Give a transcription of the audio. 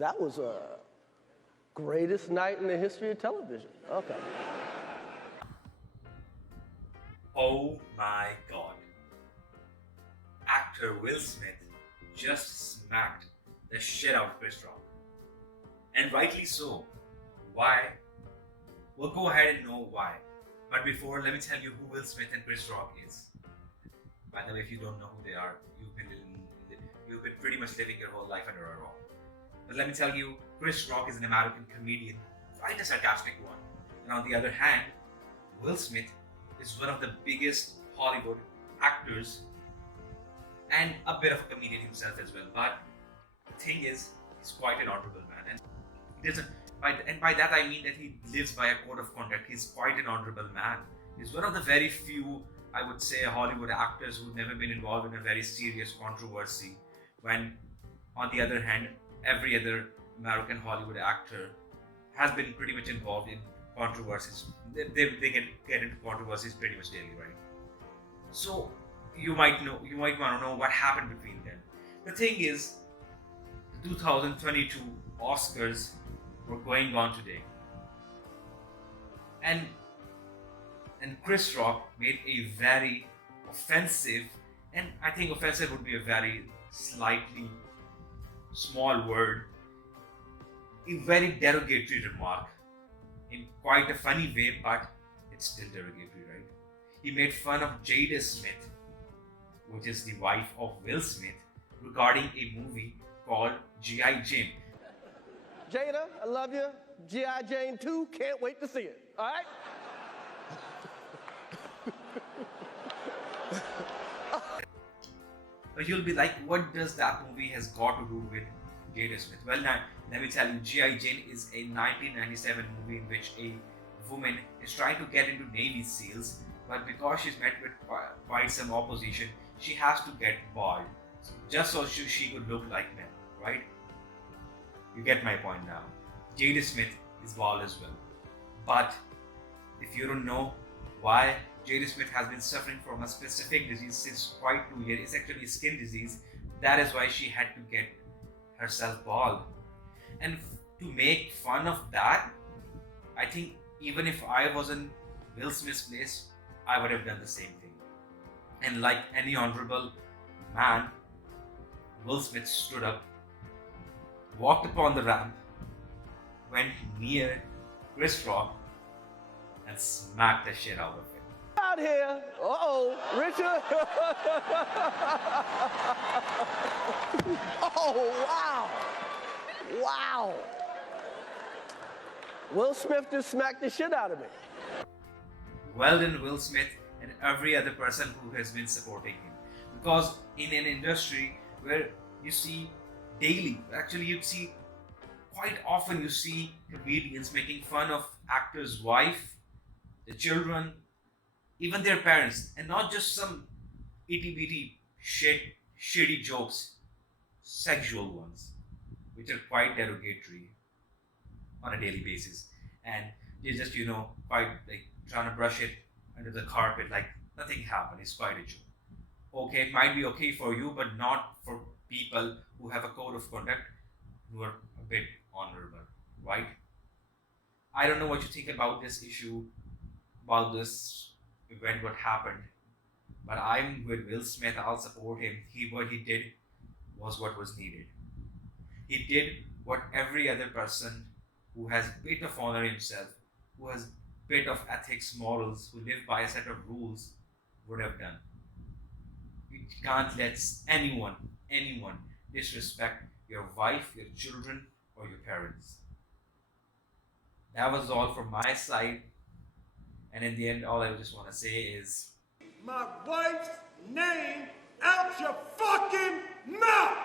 That was a greatest night in the history of television. Okay. Oh my God. Actor Will Smith just smacked the shit out of Chris Rock. And rightly so. Why? We'll go ahead and know why. But before, let me tell you who Will Smith and Chris Rock is. By the way, if you don't know who they are, you've been pretty much living your whole life under a rock. But let me tell you, Chris Rock is an American comedian, quite a sarcastic one. And on the other hand, Will Smith is one of the biggest Hollywood actors and a bit of a comedian himself as well. But the thing is, he's quite an honorable man, and he doesn't. By that I mean that he lives by a code of conduct. He's quite an honorable man. He's one of the very few, I would say, Hollywood actors who've never been involved in a very serious controversy. When, on the other hand, every other American Hollywood actor has been pretty much involved in controversies. They get into controversies pretty much daily, right? So you might want to know what happened between them. The thing is, the 2022 Oscars were going on today, and Chris Rock made a very offensive, and I think offensive would be a very slightly small word, a very derogatory remark in quite a funny way, but it's still derogatory, right? He made fun of Jada Smith, which is the wife of Will Smith, regarding a movie called G.I. Jane. Jada, I love you. G.I. Jane 2, can't wait to see it. All right? But you'll be like, what does that movie has got to do with Jada Smith? Well, now, let me tell you, G.I. Jane is a 1997 movie in which a woman is trying to get into Navy SEALs, but because she's met with quite some opposition, she has to get bald, just so she could look like men, right? You get my point now. Jada Smith is bald as well. But if you don't know why Jada Smith has been suffering from a specific disease since quite 2 years, it's actually a skin disease. That is why she had to get herself bald. And to make fun of that, I think even if I was in Will Smith's place, I would have done the same thing. And like any honorable man, Will Smith stood up, walked upon the ramp, went near Chris Rock, and smacked the shit out of him. Out here. Uh-oh, Richard. Oh, wow. Wow. Will Smith just smacked the shit out of me. Well done, Will Smith and every other person who has been supporting him. Because in an industry where you see daily, actually you see quite often, you see comedians making fun of actors' wife, the children, even their parents, and not just some itty-bitty shitty jokes, sexual ones, which are quite derogatory on a daily basis. And they just, quite like trying to brush it under the carpet like nothing happened. It's quite a joke. Okay, it might be okay for you, but not for people who have a code of conduct who are a bit honorable, right? I don't know what you think about this issue, about this event, what happened, but I'm with Will Smith. I'll support him. What he did was what was needed. He did what every other person who has a bit of honor himself, who has a bit of ethics, morals, who live by a set of rules would have done. You can't let anyone disrespect your wife, your children, or your parents. That was all from my side. And in the end, all I just want to say is, my wife's name out your fucking mouth!